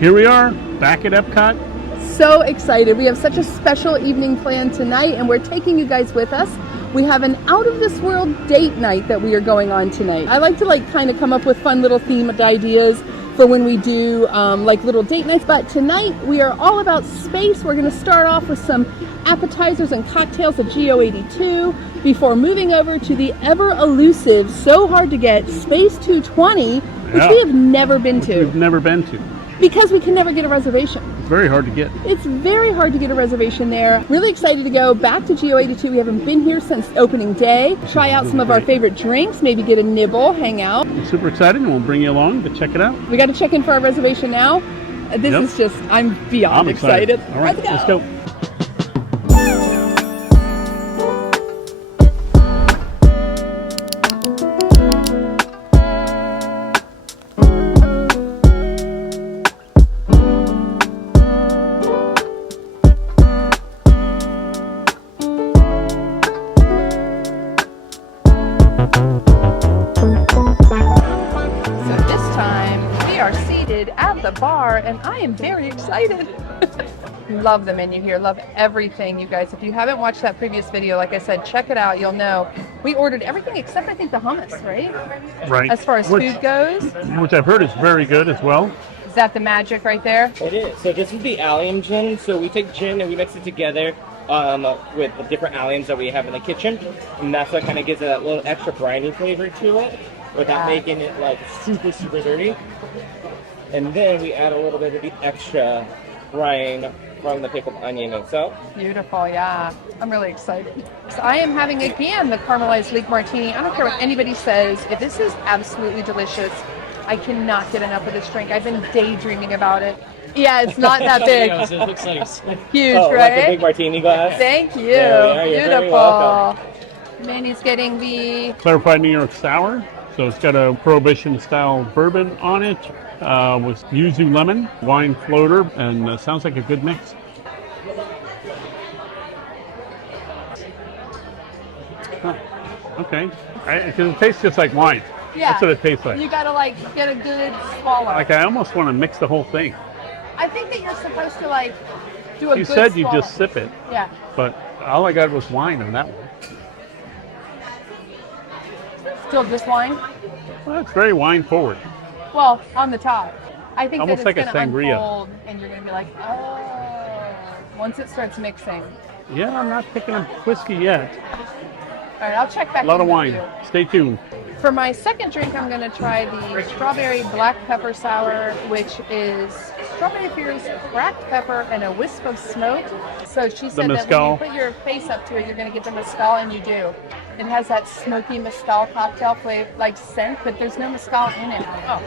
Here we are, back at Epcot. So excited. We have such a special evening planned tonight, and we're taking you guys with us. We have an out-of-this-world date night that we are going on tonight. I like to kind of come up with fun little themed ideas for when we do little date nights. But tonight we are all about space. We're going to start off with some appetizers and cocktails at GO82 before moving over to the ever-elusive, so hard to get, Space 220, which we have never been to. We've never been to. Because we can never get a reservation. It's very hard to get. It's very hard to get a reservation there. Really excited to go back to GO82. We haven't been here since opening day. Try out some of our favorite drinks, maybe get a nibble, hang out. I'm super excited, and we'll bring you along to check it out. We got to check in for our reservation now. This is just, I'm beyond excited. All right, let's go. Bar, and I am very excited. Love the menu here, love everything, you guys. If you haven't watched that previous video, like I said, check it out. You'll know we ordered everything except I think the hummus, right? Right. As far as food goes, which I've heard is very good as well. Is that the magic right there? It is. So this is the allium gin. So we take gin and we mix it together with the different alliums that we have in the kitchen, and that's what kind of gives it that little extra briny flavor to it without making it like super dirty. And then we add a little bit of the extra brine from the pickled onion itself. Beautiful, yeah. I'm really excited. So I am having again the caramelized leek martini. I don't care what anybody says. If this is absolutely delicious, I cannot get enough of this drink. I've been daydreaming about it. Yeah, it's not that big. It looks like huge, right? Like a big martini glass. Thank you. Beautiful. Manny's getting the clarified New York sour. So it's got a Prohibition-style bourbon on it. With yuzu lemon, wine floater, and sounds like a good mix. Huh. Okay, because it tastes just like wine. Yeah, that's what it tastes like. You gotta get a good swallow. I almost want to mix the whole thing. I think that you're supposed to do a good You said swallow. you just sip it. Yeah. But all I got was wine on that one. Still just wine? Well, it's very wine forward. Well, on the top. I think almost that it's like a going to sangria. unfold and you're going to be like, oh, once it starts mixing. Yeah, I'm not picking up whiskey yet. All right, I'll check back. A lot of in wine. with you. Stay tuned. For my second drink, I'm going to try the strawberry black pepper sour, which is strawberry fierce, cracked pepper, and a wisp of smoke. So she said that when you put your face up to it, you're going to get the mezcal, and you do. It has that smoky mezcal cocktail flavor, scent, but there's no mezcal in it. Oh.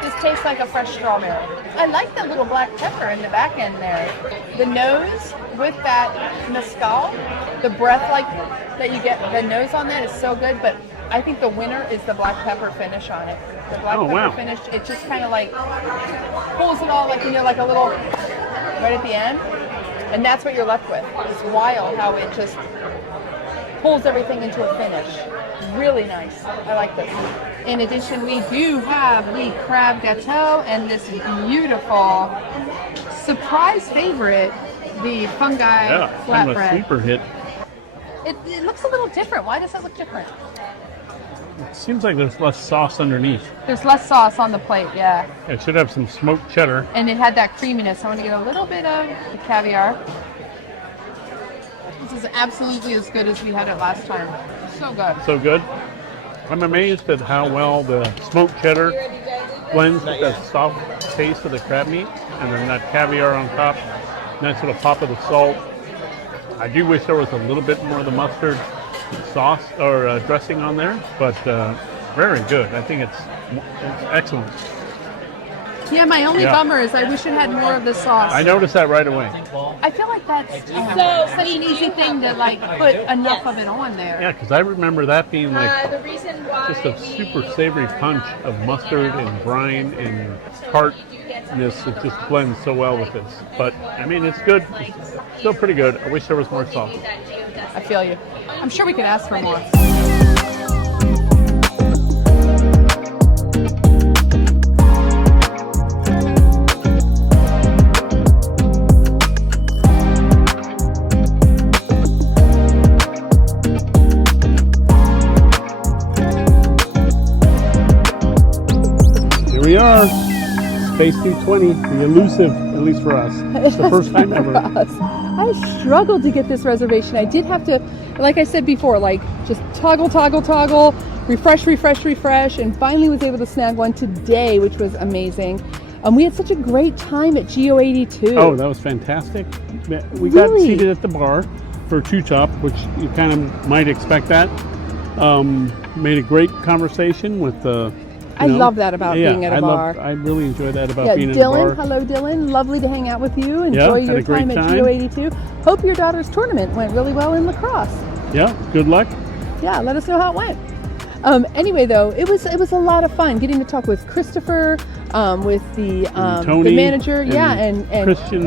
This tastes like a fresh strawberry. I like that little black pepper in the back end there. The nose with that mezcal, the breath that you get, the nose on that is so good, but I think the winner is the black pepper finish on it. The black pepper finish, it just kind of pulls it all like a little, right at the end. And that's what you're left with. It's wild how it just pulls everything into a finish. Really nice. I like this. In addition, we do have the crab gâteau and this beautiful surprise favorite, the fungi flatbread. Yeah, a sleeper hit. It looks a little different. Why does it look different? It seems like there's less sauce underneath. There's less sauce on the plate, yeah. It should have some smoked cheddar. And it had that creaminess. I want to get a little bit of the caviar. This is absolutely as good as we had it last time. So good. So good. I'm amazed at how well the smoked cheddar blends with that soft taste of the crab meat, and then that caviar on top. Nice little pop of the salt. I do wish there was a little bit more of the mustard sauce or dressing on there, but very good. I think it's excellent. Yeah, my only bummer is I wish it had more of the sauce. I noticed that right away. I feel like that's such an easy thing to put enough of it on there. Yeah, because I remember that being just a super savory punch of mustard and brine and tartness. It just blends so well with this. But I mean, it's good. It's still pretty good. I wish there was more sauce. I feel you. I'm sure we could ask for more. Space 220, the elusive, at least for us. It's the first time ever. I struggled to get this reservation. I did have to, like I said before, like just toggle, refresh, and finally was able to snag one today, which was amazing. We had such a great time at GO82. Oh, that was fantastic. We got seated at the bar for two top, which you kind of might expect that. Made a great conversation with the. I love that about being at a bar. I really enjoy that about being Dylan, at a bar. hello Dylan. Lovely to hang out with you. Enjoy your time at GO82. Hope your daughter's tournament went really well in lacrosse. Yeah, good luck. Yeah, let us know how it went. Anyway, though, it was a lot of fun getting to talk with Christopher, with the Tony, manager, and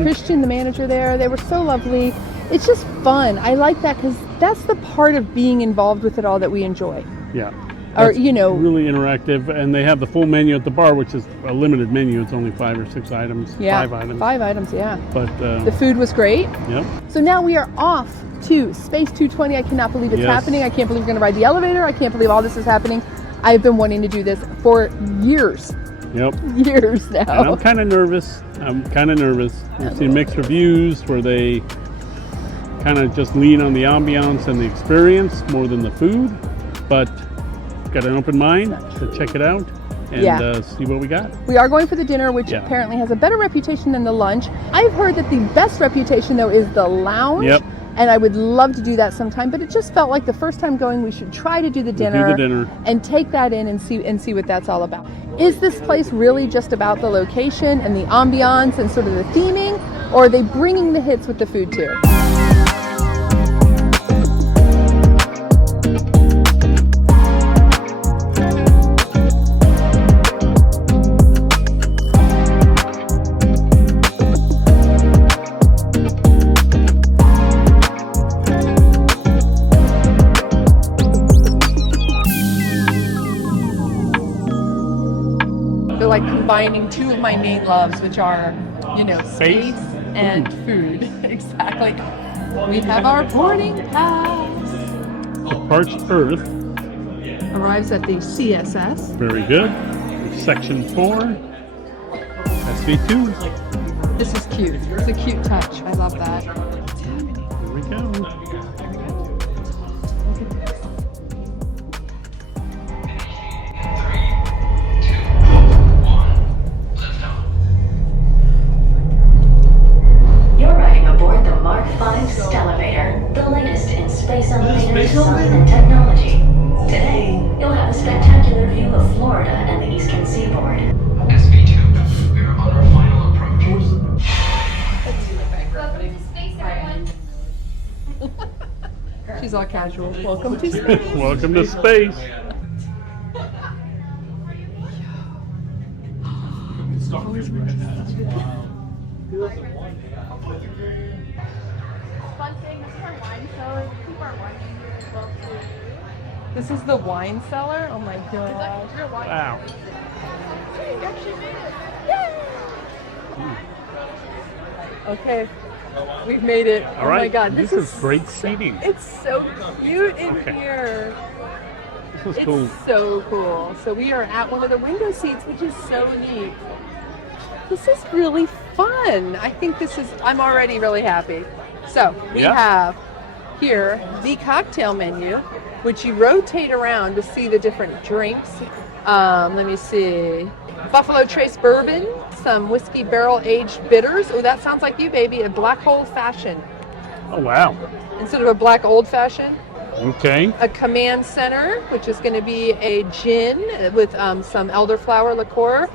Christian, the manager there. They were so lovely. It's just fun. I like that because that's the part of being involved with it all that we enjoy. Yeah. Or really interactive, and they have the full menu at the bar, which is a limited menu. It's only 5 or 6 items. Yeah, 5 items. 5 items. Yeah. But the food was great. Yep. So now we are off to Space 220. I cannot believe it's happening. I can't believe we're going to ride the elevator. I can't believe all this is happening. I've been wanting to do this for years. Yep. Years now. And I'm kind of nervous. I've seen mixed reviews where they kind of just lean on the ambiance and the experience more than the food, but got an open mind to check it out and see what we got. We are going for the dinner, which apparently has a better reputation than the lunch. I've heard that the best reputation, though, is the lounge. Yep. And I would love to do that sometime, but it just felt like the first time going, we should try to do the dinner, and take that in and see what that's all about. Is this place really just about the location and the ambiance and sort of the theming, or are they bringing the hits with the food too? Like combining two of my main loves, which are, space and food. Exactly. We have our boarding pass. The Parched Earth arrives at the CSS. Very good. Section 4. SV2. This is cute. It's a cute touch. I love that. Here we go. Aboard the Mark V Stellarator, the latest in space elevator design and technology. Today, you'll have a spectacular view of Florida and the eastern seaboard. SV2, we're on our final approach. Welcome to space, everyone. She's all casual. Welcome to space. Welcome to space. Fun thing, this is our wine cellar. We keep our wine in here as well too. This is the wine cellar? Oh my gosh. Real wine. Wow. Hey, you actually made it. Okay. We've made it. All oh right. my god. This is great seating. It's so cute in here. This is It's cool. so cool. So we are at one of the window seats, which is so neat. This is really fun. I think I'm already really happy. So we have here the cocktail menu, which you rotate around to see the different drinks. Let me see. Buffalo Trace Bourbon, some whiskey barrel aged bitters. Oh, that sounds like you, baby. A black old fashioned Oh, wow. instead of a black old fashioned. Okay. A Command Center, which is going to be a gin with some elderflower liqueur,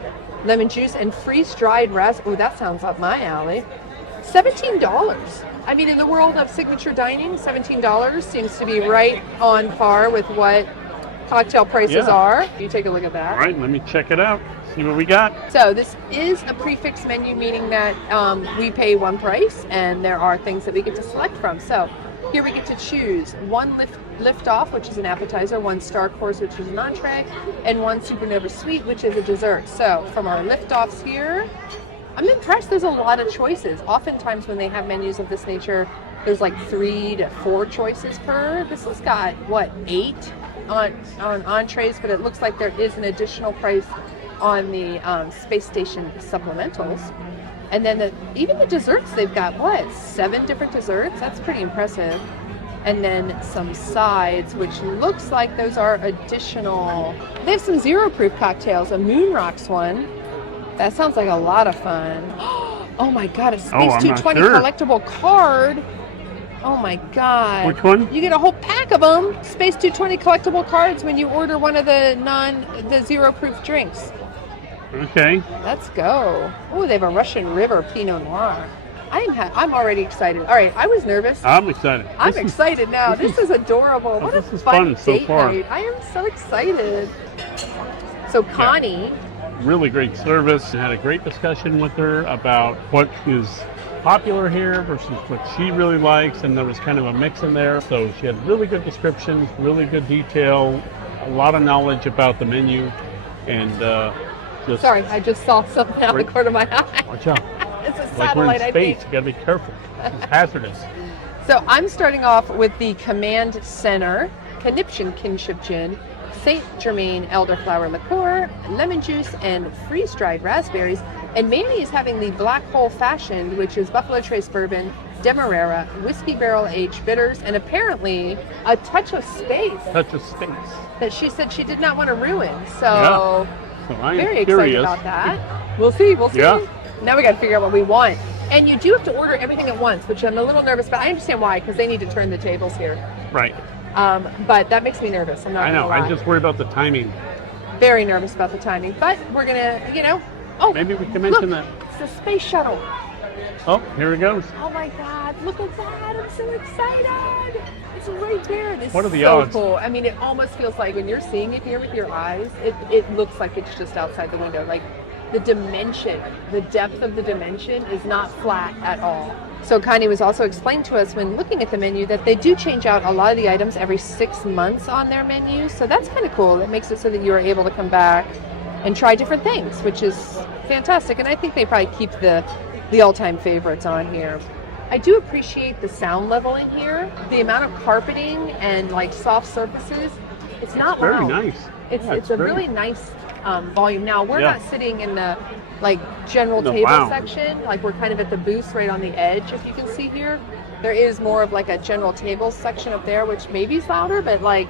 lemon juice, and freeze-dried raspberry. Oh, that sounds up my alley. $17. I mean, in the world of signature dining, $17 seems to be right on par with what cocktail prices are. You take a look at that. All right, let me check it out. See what we got. So this is a prefix menu, meaning that we pay one price, and there are things that we get to select from. So here we get to choose one lift off, which is an appetizer, one star course, which is an entree, and one supernova suite, which is a dessert. So from our lift offs here, I'm impressed. There's a lot of choices. Oftentimes when they have menus of this nature, there's like 3 to 4 choices per. This has got 8 on entrees, but it looks like there is an additional price on the space station supplementals. And then even the desserts, they've got, what, 7 different desserts? That's pretty impressive. And then some sides, which looks like those are additional. They have some zero-proof cocktails, a Moon Rocks one. That sounds like a lot of fun. Oh my God, a Space 220 collectible card. Oh my God. Which one? You get a whole pack of them. Space 220 collectible cards when you order one of the zero-proof drinks. Okay. Let's go. Oh, they have a Russian River Pinot Noir. I'm already excited. All right, I was nervous. I'm excited. I'm excited now. This is adorable. What a fun date night. I am so excited. So Connie. Really great service. I had a great discussion with her about what is popular here versus what she really likes, and there was kind of a mix in there. So she had really good descriptions, really good detail, a lot of knowledge about the menu, and Sorry, I just saw something out of the corner of my eye. Watch out. It's a Like we're satellite, in space, you gotta be careful. It's hazardous. So I'm starting off with the Command Center Conniption Kinship Gin, Saint Germain Elderflower Liqueur, lemon juice, and freeze-dried raspberries. And Manny is having the Black Hole Fashioned, which is Buffalo Trace Bourbon, Demerara, Whiskey Barrel Aged Bitters, and apparently a touch of space. Touch of space. That she said she did not want to ruin. So, So I am very curious. excited about that. We'll see. Yeah. Now we got to figure out what we want. And you do have to order everything at once, which I'm a little nervous about. I understand why, because they need to turn the tables here. Right. But that makes me nervous. I'm not I know. gonna lie. I just worry about the timing. Very nervous about the timing. But we're going to, oh. Maybe we can mention look, that. It's the space shuttle. Oh, here it goes. Oh my God, look at that. I'm so excited. It's right there. This What are is the so odds? cool. I mean, it almost feels like when you're seeing it here with your eyes, it looks like it's just outside the window. Like the dimension, the depth of the dimension is not flat at all. So Connie was also explained to us when looking at the menu that they do change out a lot of the items every 6 months on their menu. So that's kind of cool. That makes it so that you are able to come back and try different things, which is fantastic. And I think they probably keep the all-time favorites on here. I do appreciate the sound level in here. The amount of carpeting and like soft surfaces. It's not Very loud. nice. It's a really nice volume. Now we're not sitting in the like general No, table wow. section. Like we're kind of at the booth right on the edge. If you can see here, there is more of like a general table section up there, which maybe is louder, but like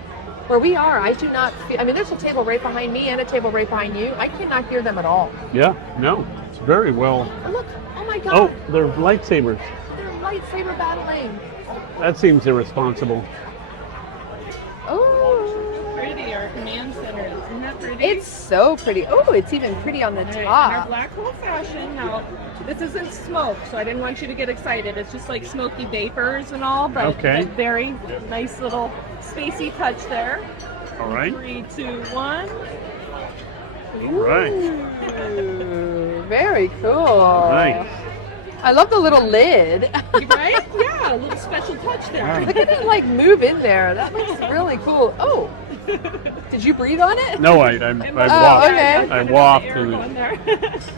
where we are, I do not feel. I mean, there's a table right behind me and a table right behind you. I cannot hear them at all. Yeah. No. It's very well. And look! Oh my God! Oh, they're lightsabers. They're lightsaber battling. That seems irresponsible. Oh, Pretty, our command center. Isn't that pretty? it's so pretty. Oh, it's even pretty on the All right, and our top. black hole fashion. Now, this isn't smoke, so I didn't want you to get excited. It's just like smoky vapors and all, but Okay. a very nice little spacey touch there. All right. 3, 2, 1. All right. Ooh, very cool. Nice. I love the little lid. Right? Yeah, a little special touch there. Wow. Look at it like move in there. That looks really cool. Oh, did you breathe on it? No, I And walked. okay. I walked Air and going there.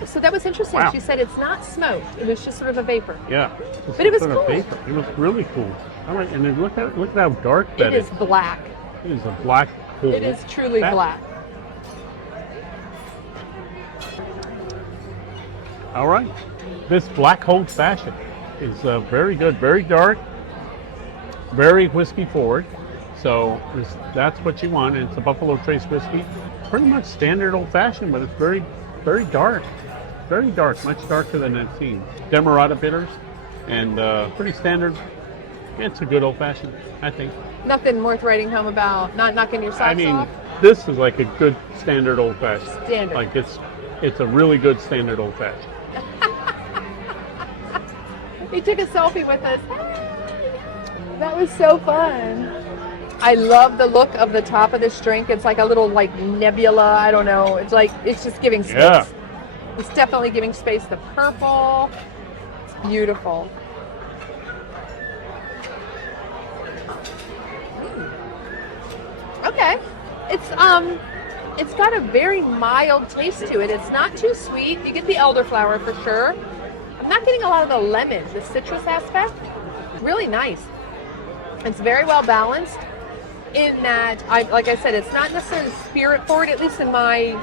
So that was interesting. Wow. She said it's not smoke. It was just sort of a vapor. yeah. Just But it was sort of cool. vapor. It was really cool. All right, and then look at how dark that It is black. It is a black hole. It is truly That- black. All right. This black hole fashion is very good, very dark, very whiskey forward. So that's what you want. And it's a Buffalo Trace whiskey. Pretty much standard old fashioned, but it's very, very dark. Very dark, much darker than I've seen. Demerara bitters and pretty standard. It's a good old fashioned, I think. Nothing worth writing home about. Not knocking your socks I mean, off. this is like a good standard old fashioned. Standard. Like it's a really good standard old fashioned. He took a selfie with us. That was so fun. I love the look of the top of this drink. It's like a little like nebula. I don't know. It's like it's just giving space. Yeah. It's definitely giving space. The purple. It's beautiful. Okay. It's got a very mild taste to it. It's not too sweet. You get the elderflower for sure. I'm not getting a lot of the lemon, the citrus aspect. Really nice. It's very well balanced in that, like I said, it's not necessarily spirit forward, at least in my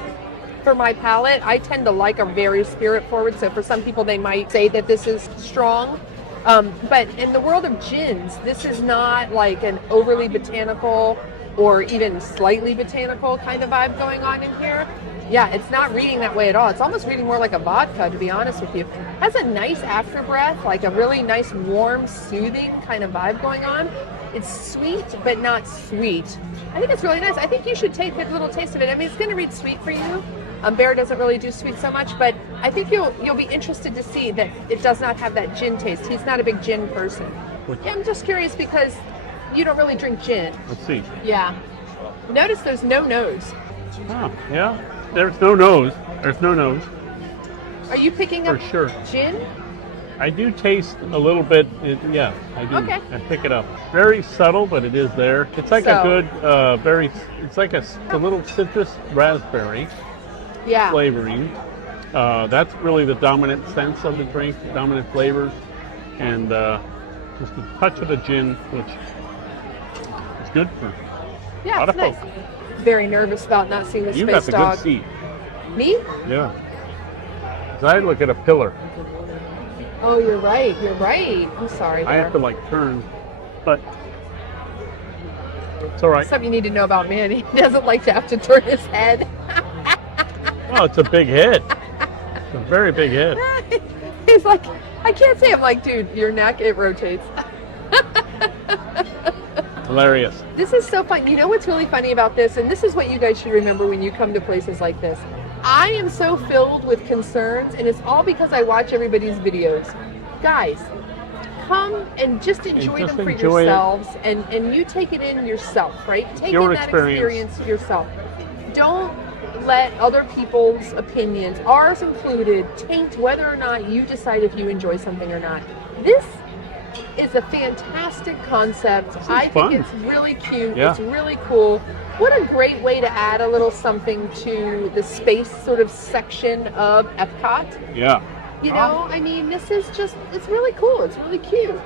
for my palate. I tend to like a very spirit forward. So for some people, they might say that this is strong. But in the world of gins, this is not like an overly botanical or even slightly botanical kind of vibe going on in here. Yeah, it's not reading that way at all. It's almost reading more like a vodka, to be honest with you. It has a nice afterbreath, like a really nice, warm, soothing kind of vibe going on. It's sweet, but not sweet. I think it's really nice. I think you should take a little taste of it. I mean, it's going to read sweet for you. Bear doesn't really do sweet so much, but I think you'll be interested to see that it does not have that gin taste. He's not a big gin person. Yeah, I'm just curious because you don't really drink gin. Let's see. Yeah. Notice there's no nose. Oh, yeah. There's no nose. There's no nose. Are you picking up For sure. gin? I do taste a little bit. Yeah, I do. Okay. I pick it up. Very subtle, but it is there. It's like a good, it's like a little citrus raspberry flavoring. That's really the dominant sense of the drink, dominant flavors. And just a touch of the gin, which is good for a lot of nice. folk. Very nervous about not seeing the You space got the dog. good seat. Me? Yeah. 'Cause I look at a pillar. Oh, you're right. You're right. I'm sorry. I have to like turn, but it's all right. Something you need to know about man. He doesn't like to have to turn his head. Oh, it's a big head. It's a very big head. He's like, I can't say. I'm like, dude, your neck, it rotates. Hilarious. This is so fun. You know what's really funny about this? And this is what you guys should remember when you come to places like this. I am so filled with concerns, and it's all because I watch everybody's videos. Guys, come and just enjoy them for yourselves, and you take it in yourself, right? Take in that experience yourself. Don't let other people's opinions, ours included, taint whether or not you decide if you enjoy something or not. This is a fantastic concept. I think it's really cute. Yeah. It's really cool. What a great way to add a little something to the space sort of section of EPCOT. Yeah. You know, I mean, this is just, it's really cool. It's really cute.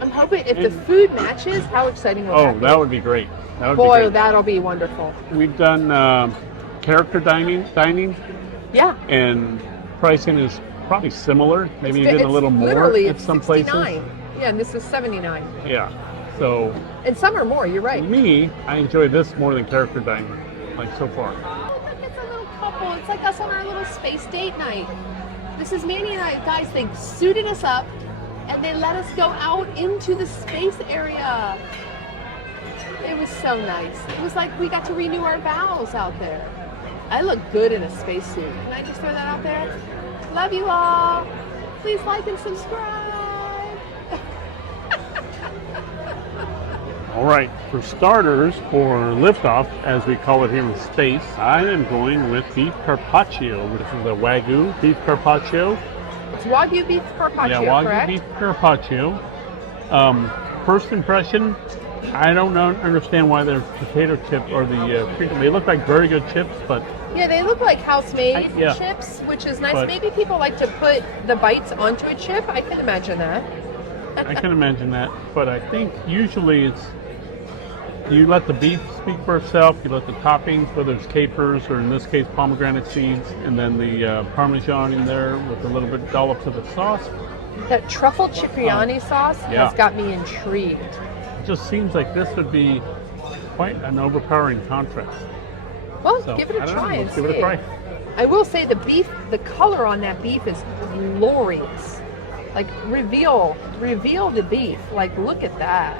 I'm hoping if the food matches, how exciting will that be? That would be great. That would be Boy, great. that'll be wonderful. We've done character dining, Yeah. and pricing is probably similar. Maybe even a little more literally, at it's some 69. places. Yeah, and this is 79. Yeah. So And some are more, you're right. me, I enjoy this more than character dining, like so far. Oh, look, it's a little couple. It's like us on our little space date night. This is Manny and I. Guys, they suited us up and they let us go out into the space area. It was so nice. It was like we got to renew our vows out there. I look good in a spacesuit. Can I just throw that out there? Love you all. Please like and subscribe. All right, for starters, or liftoff, as we call it here in space, I am going with beef carpaccio, which is a Wagyu beef carpaccio. It's Wagyu beef carpaccio, Wagyu correct? beef carpaccio. First impression, I don't understand why they're potato chip or they look like very good chips, but Yeah, they look like house-made Yeah. chips, which is nice. But- Maybe people like to put the bites onto a chip. I can imagine that. I can imagine that. But I think usually you let the beef speak for itself, you let the toppings, whether it's capers or in this case pomegranate seeds, and then the Parmesan in there with a little bit dollops of the sauce. That truffle cipriani sauce yeah. has got me intrigued. It just seems like this would be quite an overpowering contrast. Well, So, give it a I don't know. try and Let's see. give it a try. I will say the beef, the color on that beef is glorious. Like reveal the beef. Like look at that.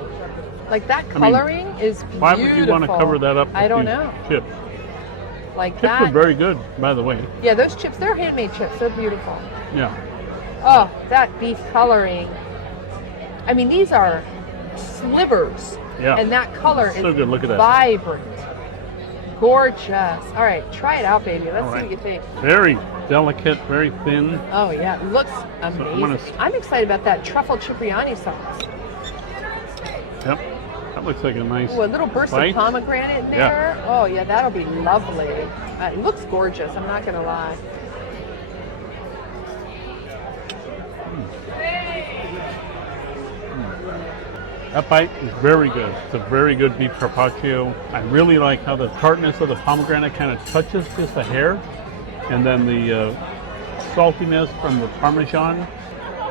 Like that coloring is beautiful. Why would you want to cover that up with I don't these know. chips? Like Chips that. are very good, by the way. Yeah, those chips, they're handmade chips. They're beautiful. Yeah. Oh, that beef coloring. I mean, these are slivers. Yeah. And that color So is good. Look at that. vibrant. Gorgeous. All right, try it out, baby. Let's All see right. what you think. Very delicate, very thin. Oh, yeah. It looks amazing. I'm excited about that truffle cipriani sauce. Yep. That looks like a nice Ooh, a little burst bite. of pomegranate in Yeah. there. Oh, yeah, that'll be lovely. It looks gorgeous. I'm not going to lie. That bite is very good. It's a very good beef carpaccio. I really like how the tartness of the pomegranate kind of touches just a hair. And then the saltiness from the Parmesan.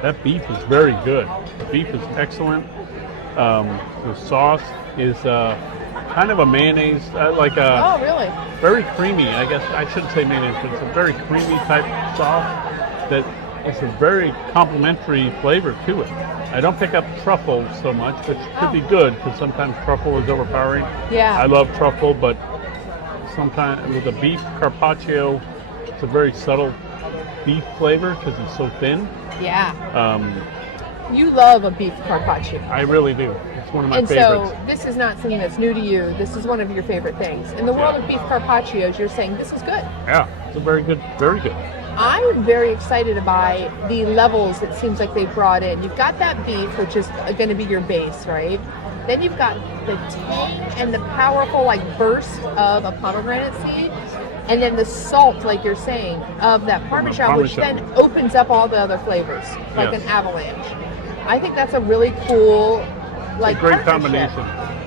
That beef is very good. The beef is excellent. The sauce is kind of a mayonnaise, like a Oh, really? very creamy. I guess I shouldn't say mayonnaise, but it's a very creamy type sauce that has a very complementary flavor to it. I don't pick up truffle so much, which could be good because sometimes truffle is overpowering. Yeah. I love truffle, but sometimes with the beef carpaccio, it's a very subtle beef flavor because it's so thin. Yeah. Um, You love a beef carpaccio. I really do. It's one of my And favorites. so this is not something that's new to you. This is one of your favorite things. In the world of beef carpaccios, you're saying this is good. Yeah, it's a very good, very good. I'm very excited by the levels it seems like they brought in. You've got that beef, which is going to be your base, right? Then you've got the tang and the powerful burst of a pomegranate seed. And then the salt, like you're saying, of that Parmesan, which then opens up all the other flavors, like an avalanche. I think that's a really cool, Great partnership. combination.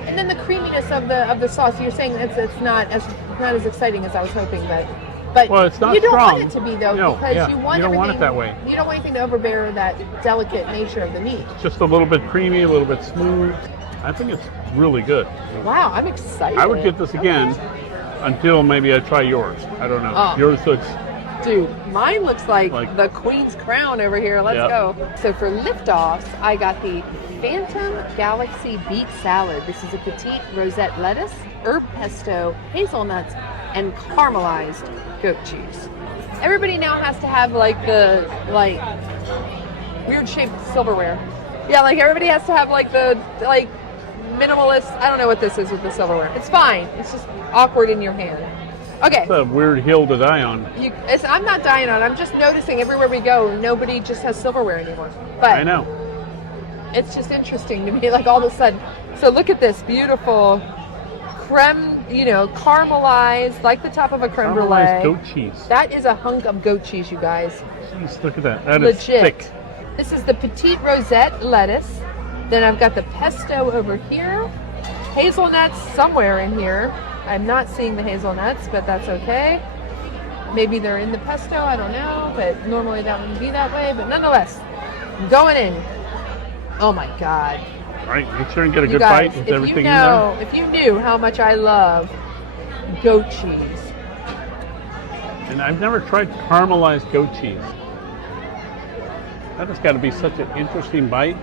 And then the creaminess of the sauce. You're saying it's not as exciting as I was hoping, but Well, it's not you don't strong. want it to be though, No, because yeah. you want You don't want it everything- that way. You don't want anything to overbear that delicate nature of the meat. Just a little bit creamy, a little bit smooth. I think it's really good. Wow, I'm excited. I would get this again until maybe I try yours. I don't know. Oh. Yours looks Dude, mine looks like Like- the Queen's crown over here. Let's Yep. go. So for liftoffs, I got the Phantom Galaxy Beet Salad. This is a petite rosette lettuce, herb pesto, hazelnuts, and caramelized goat cheese. Everybody now has to have the weird shaped silverware. Yeah, everybody has to have the minimalist. I don't know what this is with the silverware. It's fine. It's just awkward in your hand. Okay. it's a weird hill to die on. I'm not dying on it. I'm just noticing everywhere we go, nobody just has silverware anymore. But I know. it's just interesting to me, all of a sudden. So look at this beautiful creme, caramelized, like the top of a creme brulee. Caramelized goat cheese. That is a hunk of goat cheese, you guys. Jeez, look at that. That is Legit. thick. This is the petite rosette lettuce. Then I've got the pesto over here. Hazelnuts somewhere in here. I'm not seeing the hazelnuts, but that's okay. Maybe they're in the pesto, I don't know, but normally that wouldn't be that way. But nonetheless, going in. Oh my God. All right, make sure and get a You good guys, bite with if everything you in know, there. if you knew how much I love goat cheese. And I've never tried caramelized goat cheese. That has got to be such an interesting bite.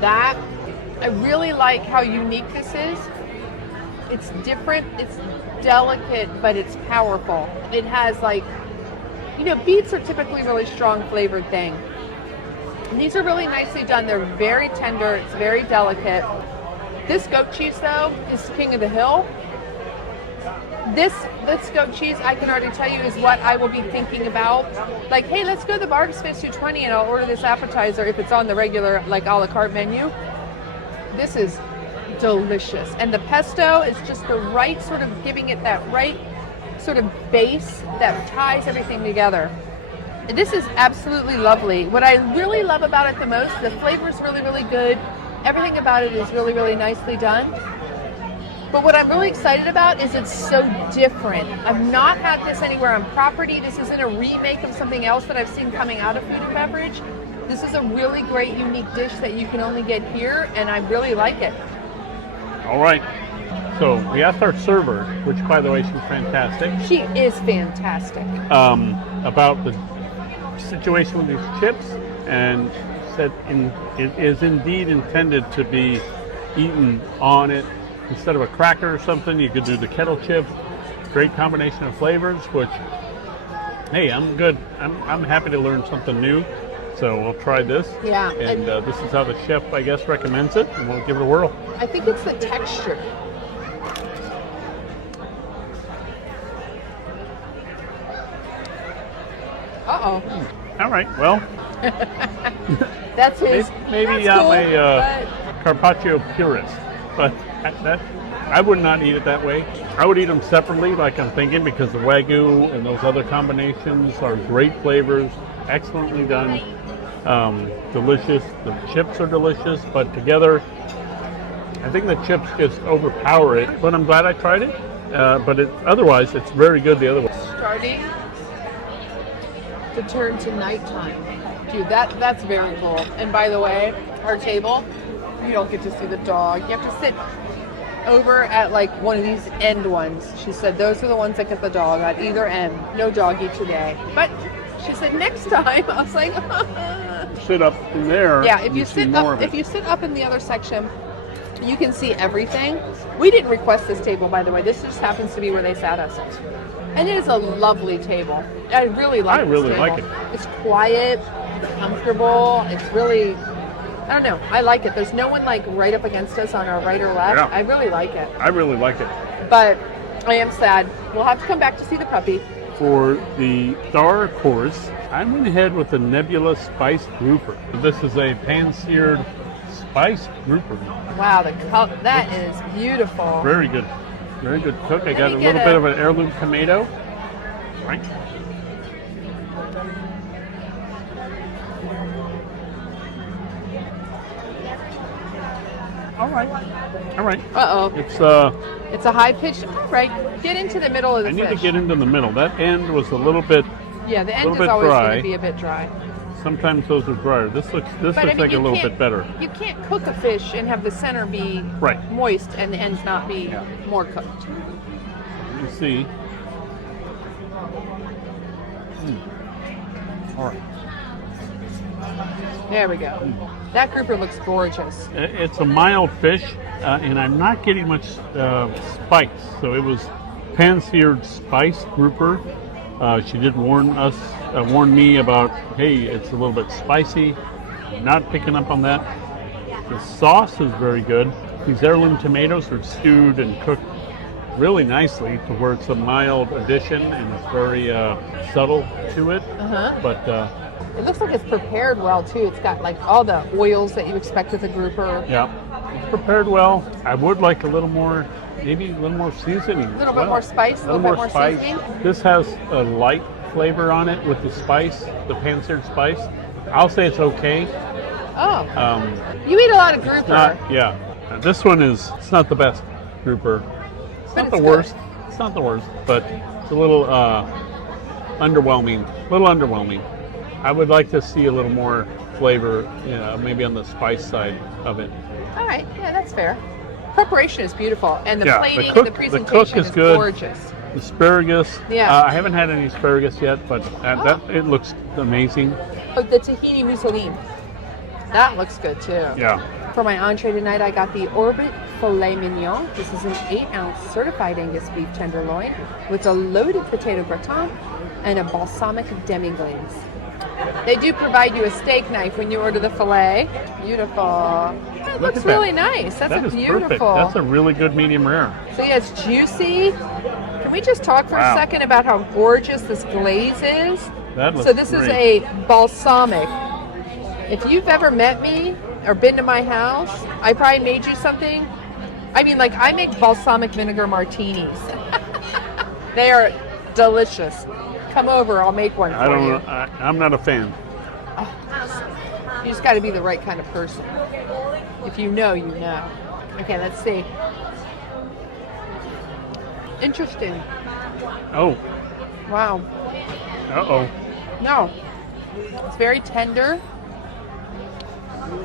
That, I really like how unique this is. It's different, it's delicate, but it's powerful. It has beets are typically really strong flavored thing. And these are really nicely done. They're very tender, it's very delicate. This goat cheese though is king of the hill. This goat cheese, I can already tell you, is what I will be thinking about. Hey, let's go to the Bargain Space 220 and I'll order this appetizer if it's on the regular, a la carte menu. This is delicious. And the pesto is just the right sort of giving it that right sort of base that ties everything together. This is absolutely lovely. What I really love about it the most, the flavor is really, really good. Everything about it is really, really nicely done. But what I'm really excited about is it's so different. I've not had this anywhere on property. This isn't a remake of something else that I've seen coming out of food and beverage. This is a really great, unique dish that you can only get here, and I really like it. All right. So we asked our server, which by the way, she's fantastic, She is fantastic. about the situation with these chips, and said it is indeed intended to be eaten on it. Instead of a cracker or something, you could do the kettle chip. Great combination of flavors, which, hey, I'm good. I'm happy to learn something new. So we'll try this. Yeah, And this is how the chef, I guess, recommends it, and we'll give it a whirl. I think it's the texture. Uh-oh. All right, well, That's his. maybe that's I'm cool, a Carpaccio purist, but I would not eat it that way. I would eat them separately, like I'm thinking, because the Wagyu and those other combinations are great flavors, excellently done. Delicious. The chips are delicious, but together, I think the chips just overpower it. But I'm glad I tried it. But otherwise, it's very good the other way. Starting to turn to nighttime. Dude, that's very cool. And by the way, our table, you don't get to see the dog. You have to sit over at like one of these end ones. She said those are the ones that get the dog at either end. No doggy today. But she said next time. I was like, sit up in there. Yeah, if you sit up in the other section, you can see everything. We didn't request this table, by the way. This just happens to be where they sat us. And it is a lovely table. I really like this table. like it. It's quiet, comfortable. It's really, I don't know. I like it. There's no one like right up against us on our right or left. Yeah. I really like it. I really like it. But I am sad. We'll have to come back to see the puppy. For the star course, I went ahead with the Nebula Spiced Grouper. This is a pan-seared spiced grouper. Wow, that is beautiful. Very good. Very good cook. I got a me little get bit of an heirloom tomato. Right. All right. Uh-oh. It's a high pitch. All right. Get into the middle of the I fish. need to get into the middle. That end was a little bit. Yeah, the end is bit always dry. going to be a bit dry. Sometimes those are drier. This looks like a little bit better. You can't cook a fish and have the center be Right. moist and the ends not be more cooked. Let me see. All right. There we go. That grouper looks gorgeous. It's a mild fish, and I'm not getting much spice. So it was pan-seared spiced grouper. She did warn me about, hey, it's a little bit spicy. I'm not picking up on that. The sauce is very good. These heirloom tomatoes are stewed and cooked really nicely to where it's a mild addition and it's very subtle to it. But it looks like it's prepared well too. It's got like all the oils that you expect with a grouper. yeah, it's prepared well. I would like a little more, maybe a little more seasoning. A little bit more spice, a little bit more spice. seasoning. This has a light flavor on it with the spice, the pan-seared spice. I'll say it's okay. Oh, you eat a lot of grouper. This one it's not the best grouper. It's But not the it's worst. It's not the worst, but it's a little underwhelming. I would like to see a little more flavor, maybe on the spice side of it. All right, yeah, that's fair. Preparation is beautiful, and the plating and the presentation cook is good. gorgeous. Asparagus. Yeah. I haven't had any asparagus yet, but that it looks amazing. Oh, the tahini mousseline. That looks good too. Yeah. For my entree tonight, I got the Orbit Filet Mignon. This is an 8-ounce certified Angus beef tenderloin with a loaded potato gratin and a balsamic demi-glaze. They do provide you a steak knife when you order the filet. Beautiful. It looks really nice. That's beautiful. Perfect. That's a really good medium rare. So yeah, it's juicy. Can we just talk for a second about how gorgeous this glaze is? That looks So this is a balsamic. If you've ever met me or been to my house, I probably made you something. I mean, like I make balsamic vinegar martinis. They are delicious. Come over, I'll make one for you. I'm not a fan. You just got to be the right kind of person. If you know, you know. Okay, let's see. Interesting. Oh. Wow. Uh-oh. No. It's very tender.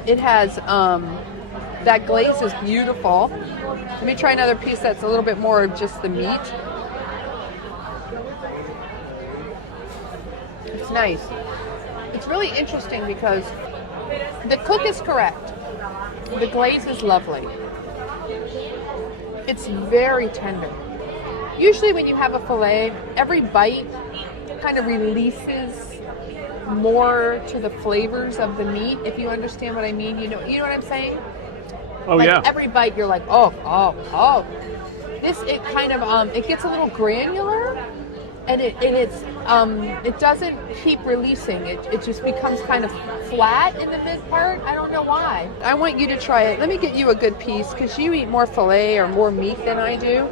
It has, that glaze is beautiful. Let me try another piece that's a little bit more of just the meat. It's nice. It's really interesting because the cook is correct. The glaze is lovely. It's very tender. Usually when you have a filet, every bite kind of releases more to the flavors of the meat, if you understand what I mean. You know what I'm saying? Oh, like yeah. Every bite you're like, oh. This, it kind of, it gets a little granular. And it doesn't keep releasing. It just becomes kind of flat in the mid part. I don't know why. I want you to try it. Let me get you a good piece because you eat more filet or more meat than I do.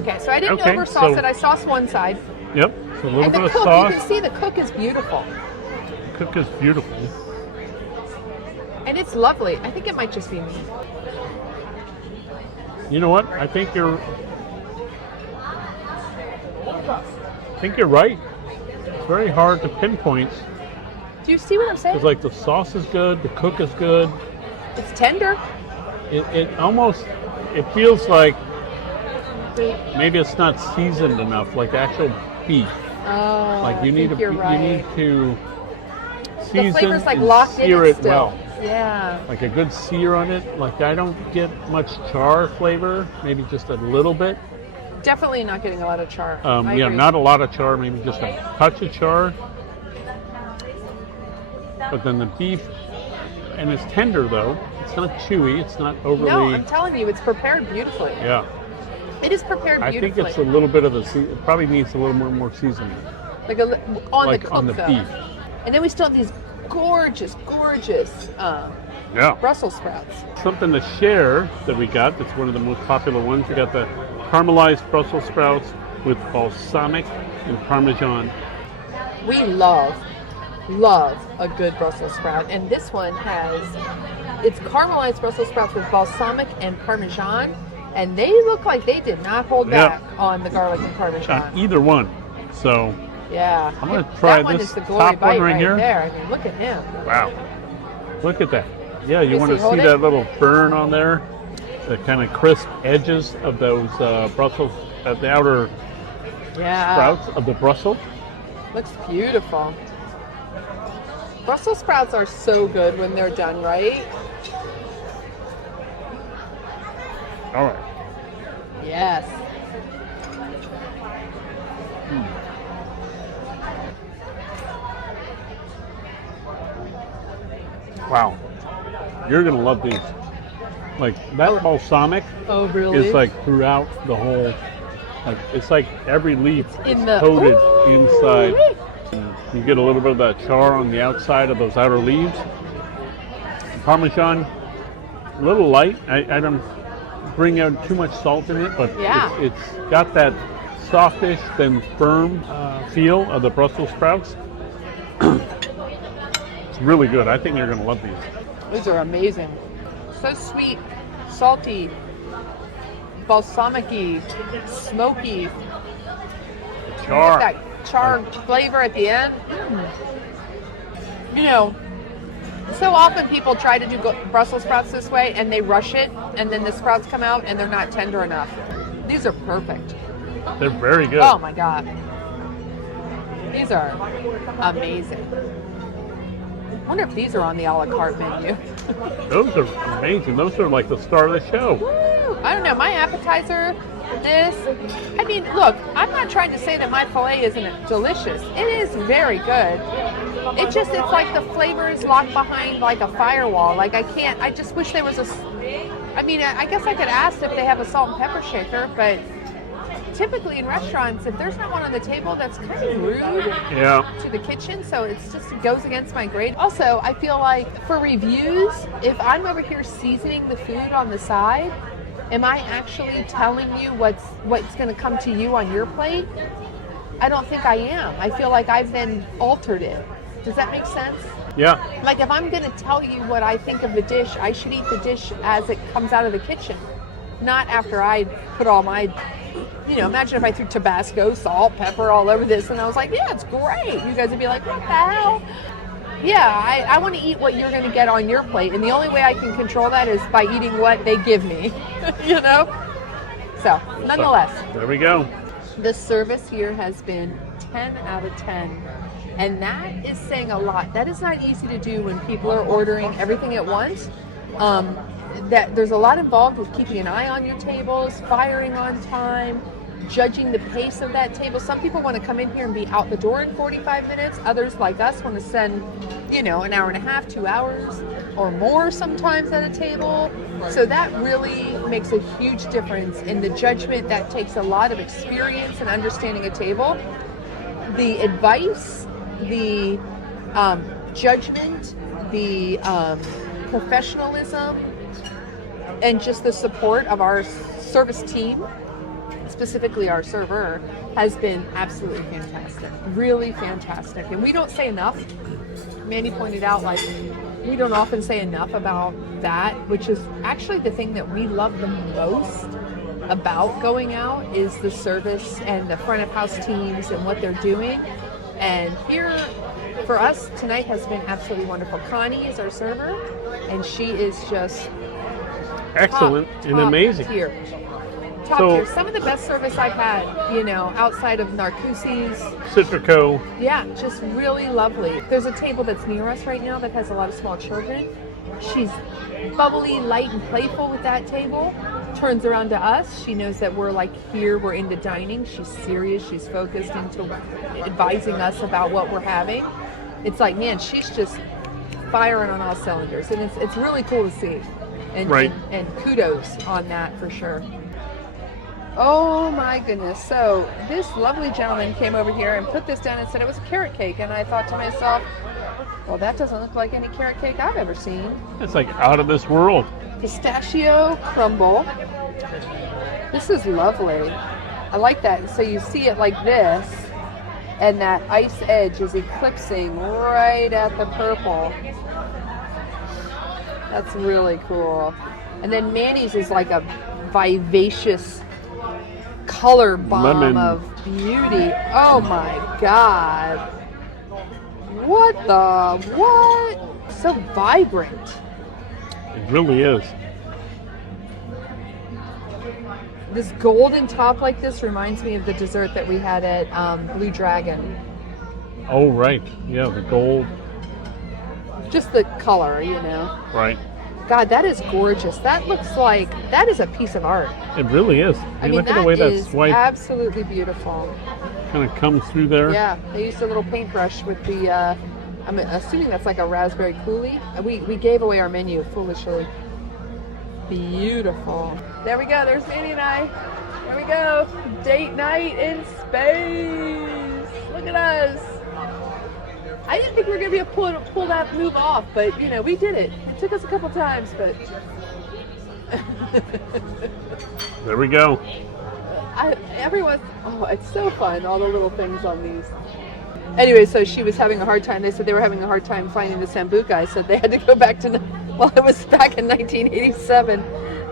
Okay, so I didn't oversauce it. I sauced one side. Yep. So a little And bit the of cook, sauce. you can see the cook is beautiful. Cook is beautiful. And it's lovely. I think it might just be me. You know what? I think you're right. It's very hard to pinpoint. Do you see what I'm saying? It's like the sauce is good, the cook is good. It's tender. It almost, it feels like maybe it's not seasoned enough, like actual beef. Oh, Like you need to season the flavor's like and locked in sear it it still. well. Yeah. Like a good sear on it. Like I don't get much char flavor, maybe just a little bit. Definitely not getting a lot of char. I Yeah, agree. not a lot of char, maybe just a touch of char. But then the beef, and it's tender though. It's not chewy. It's not overly. No, I'm telling you, it's prepared beautifully. Yeah, It is prepared I beautifully. think it's a little bit of it probably needs a little more seasoning. like on like the cook, on the though. beef. And then we still have these gorgeous Yeah. Brussels sprouts. Something to share that we got. That's one of the most popular ones. We got the caramelized Brussels sprouts with balsamic and Parmesan. We love a good Brussels sprout, and this one it's caramelized Brussels sprouts with balsamic and Parmesan, and they look like they did not hold Yeah. back on the garlic and Parmesan. Either one. So Yeah, I'm gonna try that one this is the glory top one bite right here. there. I mean, look at him. wow, look at that. Yeah, you You want to see, hold see it. that little burn on there, the kind of crisp edges of those Brussels at the outer Yeah, sprouts of the Brussels. looks beautiful. Brussels sprouts are so good when they're done right. All right. Yes. Wow, you're gonna love these. Like that balsamic Oh, really? is like throughout the whole. Like it's like every leaf in is the coated Ooh, inside. wee. You get a little bit of that char on the outside of those outer leaves. Parmesan, a little light. I don't bring out too much salt in it, but Yeah. it's got that softish then firm feel of the Brussels sprouts. It's really good. I think you're going to love these. These are amazing. So sweet, salty, balsamic-y, smoky. Char. That char flavor at the end. You know, so often people try to do Brussels sprouts this way and they rush it, and then the sprouts come out and they're not tender enough. These are perfect. They're very good. Oh my God. These are amazing. I wonder if these are on the a la carte menu. Those are amazing. Those are like the star of the show. Woo! I don't know, my appetizer, this, I mean, look, I'm not trying to say that my filet isn't delicious. It is very good. It's like the flavor is locked behind like a firewall. Like I just wish there was I guess I could ask if they have a salt and pepper shaker, but typically in restaurants, if there's not one on the table, that's kind of rude Yeah. to the kitchen, so it goes against my grade. Also, I feel like for reviews, if I'm over here seasoning the food on the side, am I actually telling you what's going to come to you on your plate? I don't think I am. I feel like I've then altered it. Does that make sense? Yeah. Like if I'm going to tell you what I think of the dish, I should eat the dish as it comes out of the kitchen, not after I put all my, imagine if I threw Tabasco, salt, pepper all over this and I was like, yeah, it's great. You guys would be like, what the hell? Yeah, I want to eat what you're going to get on your plate. And the only way I can control that is by eating what they give me, So, nonetheless. So, there we go. The service here has been 10 out of 10. And that is saying a lot. That is not easy to do when people are ordering everything at once. That there's a lot involved with keeping an eye on your tables, firing on time, judging the pace of that table. Some people want to come in here and be out the door in 45 minutes. Others, like us, want to spend, an hour and a half, 2 hours or more sometimes at a table. So that really makes a huge difference in the judgment. That takes a lot of experience and understanding a table. The advice, the judgment, the professionalism, and just the support of our service team, specifically our server, has been absolutely fantastic. Really fantastic. And we don't say enough. Mandy pointed out, we don't often say enough about that, which is actually the thing that we love the most about going out is the service and the front of house teams and what they're doing. And here for us tonight has been absolutely wonderful. Connie is our server, and she is just excellent and amazing. Top tier. Some of the best service I've had, you know, outside of Narcoossee's. Citrico. Yeah, just really lovely. There's a table that's near us right now that has a lot of small children. She's bubbly, light, and playful with that table. Turns around to us. She knows that we're like here, we're into dining. She's serious, she's focused into advising us about what we're having. It's like, man, she's just firing on all cylinders. And it's really cool to see. And, right. and kudos on that for sure. Oh my goodness. So this lovely gentleman came over here and put this down and said it was a carrot cake. And I thought to myself, well, that doesn't look like any carrot cake I've ever seen. It's like out of this world. Pistachio crumble. This is lovely. I like that. So you see it like this, and that ice edge is eclipsing right at the purple. That's really cool. And then Manny's is like a vivacious color bomb of beauty. Oh my God. What? So vibrant. It really is. This golden top like this reminds me of the dessert that we had at Blue Dragon. Oh, right. Yeah, the gold. Just the color, you know. Right. God, that is gorgeous. That looks like, that is a piece of art. It really is. I mean, look at the way that is that's white absolutely beautiful. kind of comes through there. Yeah, they used a little paintbrush with the, I'm assuming that's like a raspberry coulis. We gave away our menu foolishly. Beautiful. There we go. There's Manny and I. There we go. Date night in space. Look at us. I didn't think we were going to be able to pull that move off, but, you know, we did it. It took us a couple times, but... There we go. It's so fun, all the little things on these. Anyway, so she was having a hard time. They said they were having a hard time finding the Sambuca. I said they had to go back to, well, it was back in 1987.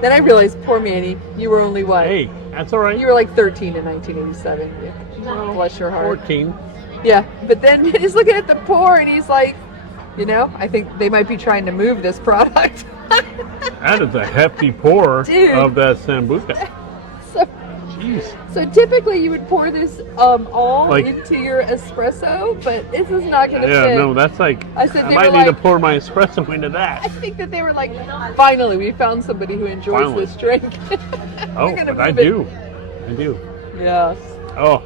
Then I realized, poor Manny, you were only what? Hey, that's all right. You were like 13 in 1987. Oh, bless your heart. 14. Yeah, but then he's looking at the pour and he's like, you know, I think they might be trying to move this product. That is a hefty pour Dude. of that Sambuca. So, Jeez. so typically you would pour this all Like- into your espresso, but this is not going to Yeah, fit. no, that's like, I said I they might were need to like- pour my espresso into I that. think that they were like, finally, we found somebody who enjoys Finally. this drink. Oh, gonna but I move it. do. I do. Yes. Oh,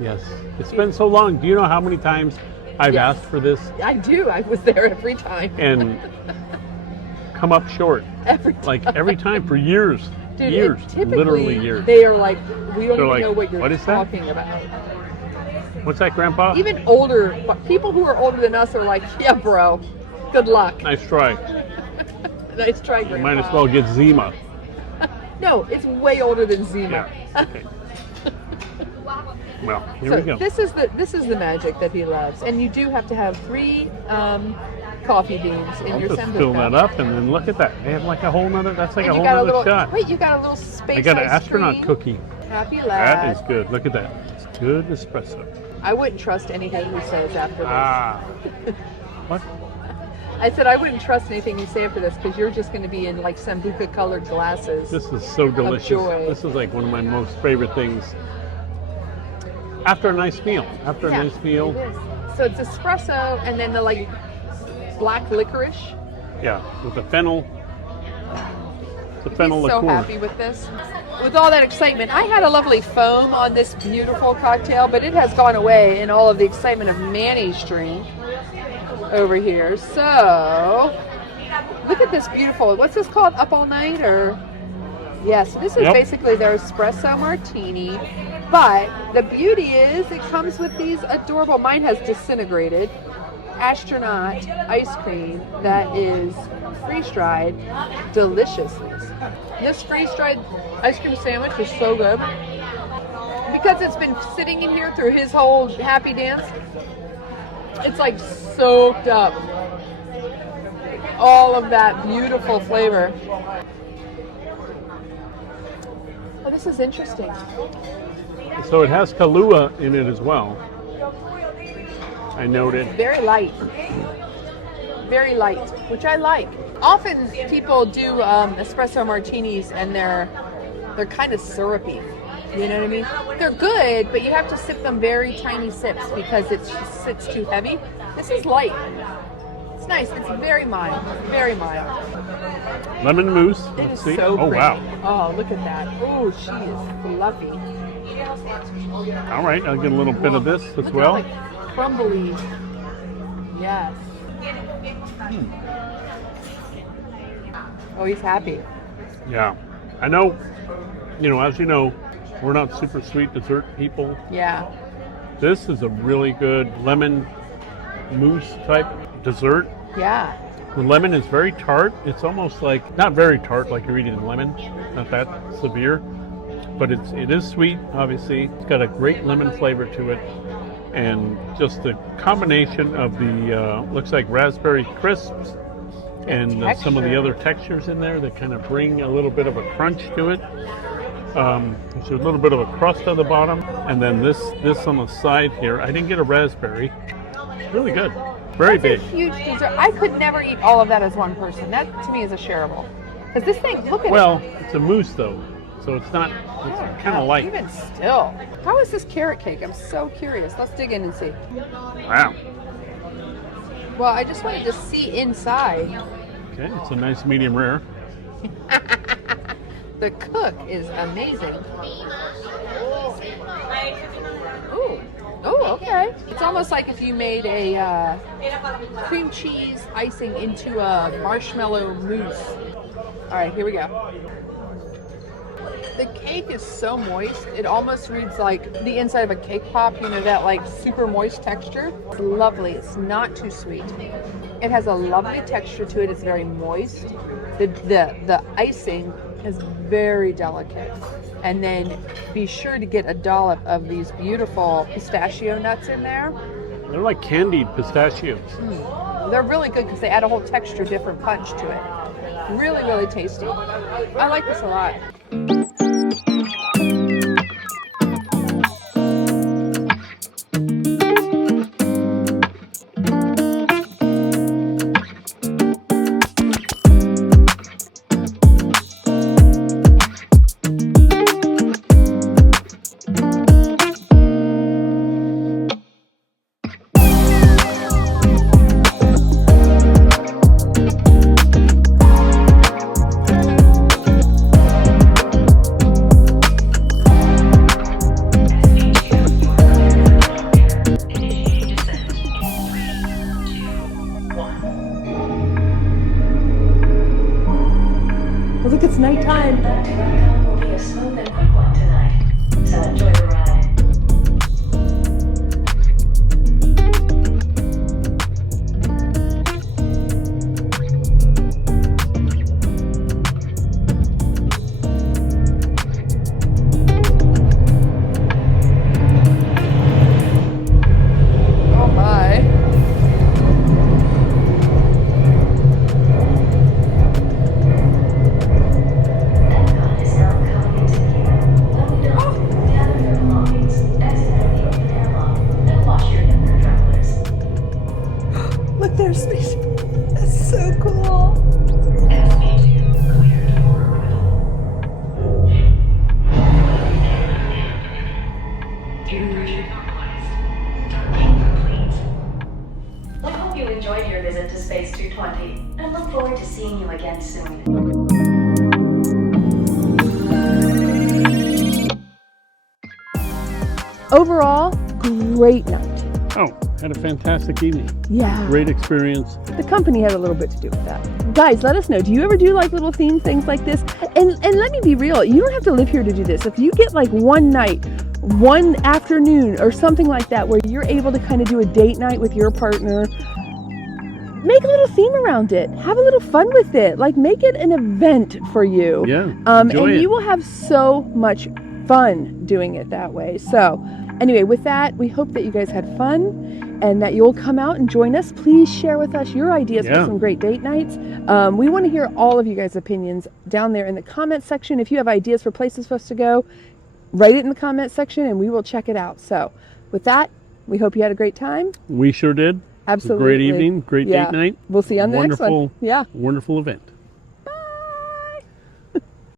yes. It's been so long. Do you know how many times I've Yes. asked for this I do. I was there every time. and come up short? Every time. Like every time for years. Dude, years. and typically, Literally years. They are like, we don't They're even like, know what you're "What is that?" talking about. What's that, Grandpa? Even older, people who are older than us are like, yeah, bro, good luck. Nice try. Nice try, You Grandpa. might as well get Zima. No, it's way older than Zima. Yeah. Okay. Well, here So we go. this is the magic that he loves, and you do have to have 3 coffee beans in I'll your just Sambuca. fill that up and then look at that. They have like a whole nother, that's like And a you whole got a nother little shot. wait, you got a little space. I got an ice astronaut cream. cookie. Happy lad. That is good. Look at that. It's good espresso. I wouldn't trust anything he says after this. Ah. What? I said I wouldn't trust anything you say after this because you're just going to be in like Sambuca colored glasses. This is so delicious. joy. This is like one of my most favorite things. After a nice meal. After a nice meal. It is. So it's espresso and then the like black licorice. Yeah, with the fennel. The fennel He's so liqueur. happy with this. With all that excitement, I had a lovely foam on this beautiful cocktail, but it has gone away in all of the excitement of Manny's drink over here. So, look at this beautiful, what's this called? Up All Night or? Yes, this is Yep. basically their espresso martini. But the beauty is it comes with these adorable, mine has disintegrated, astronaut ice cream that is freeze-dried deliciousness. This freeze-dried ice cream sandwich is so good. Because it's been sitting in here through his whole happy dance, it's like soaked up. all of that beautiful flavor. Oh, this is interesting. So it has Kahlua in it as well. I noted. Very light. Very light, which I like. Often people do espresso martinis and they're kind of syrupy. You know what I mean? They're good, but you have to sip them very tiny sips because it's too heavy. This is light. It's nice. It's very mild. Very mild. Lemon mousse. It Let's is see. so Oh, pretty. wow. Oh, look at that. Oh, she is fluffy. All right, I'll get a little bit of this as Look well. how, like, crumbly. Yes. Oh, he's happy. Yeah. I know, as you know, we're not super sweet dessert people. Yeah. This is a really good lemon mousse type dessert. Yeah. The lemon is very tart. It's almost like, not very tart like you're eating lemon, not that severe, but it is sweet, obviously. It's got a great lemon flavor to it. And just the combination of the, looks like raspberry crisps and some of the other textures in there that kind of bring a little bit of a crunch to it. There's a little bit of a crust on the bottom. And then this on the side here, I didn't get a raspberry. Really good. Very big. That's a huge dessert. I could never eat all of that as one person. That to me is a shareable. Because this thing, look at Well, it. it's a mousse though, so it's not. It's kind of light. Even still. How is this carrot cake? I'm so curious. Let's dig in and see. Wow. Well, I just wanted to see inside. Okay, it's a nice medium rare. The cook is amazing. Ooh. Oh, okay. It's almost like if you made a cream cheese icing into a marshmallow mousse. All right, here we go. The cake is so moist, it almost reads like the inside of a cake pop, that like super moist texture. It's lovely. It's not too sweet. It has a lovely texture to it. It's very moist. The icing is very delicate. And then be sure to get a dollop of these beautiful pistachio nuts in there. They're like candied pistachios. They're really good because they add a whole texture, different punch to it. Really, really tasty. I like this a lot. Look, it's nighttime. That outcome will be a smooth and quick one tonight. So enjoy the ride. Oh my. EPCOT is now coming into view. When we dock, gather your belongings, exit through the open airlock, and wash your younger travelers. Look, there's space. That's so cool. SB2 cleared for orbital. Gear pressure normalized. Docking complete. We hope you enjoyed your visit to Space 220 and look forward to seeing you again soon. Overall, great night. Oh, had a fantastic evening. Yeah. Great experience. The company had a little bit to do with that. Guys, let us know. Do you ever do like little theme things like this? And let me be real. You don't have to live here to do this. If you get like one night, one afternoon or something like that where you're able to kind of do a date night with your partner, make a little theme around it. Have a little fun with it. Like make it an event for you. Yeah. And enjoy it. you will have so much fun doing it that way. So anyway, with that, we hope that you guys had fun. and that you'll come out and join us. Please share with us your ideas for Yeah. some great date nights. We want to hear all of you guys' opinions down there in the comment section. If you have ideas for places for us to go, write it in the comment section and we will check it out. So with that, we hope you had a great time. We sure did. Absolutely. Great evening, great Yeah. date night. We'll see you on the next one. Wonderful, Yeah. wonderful event.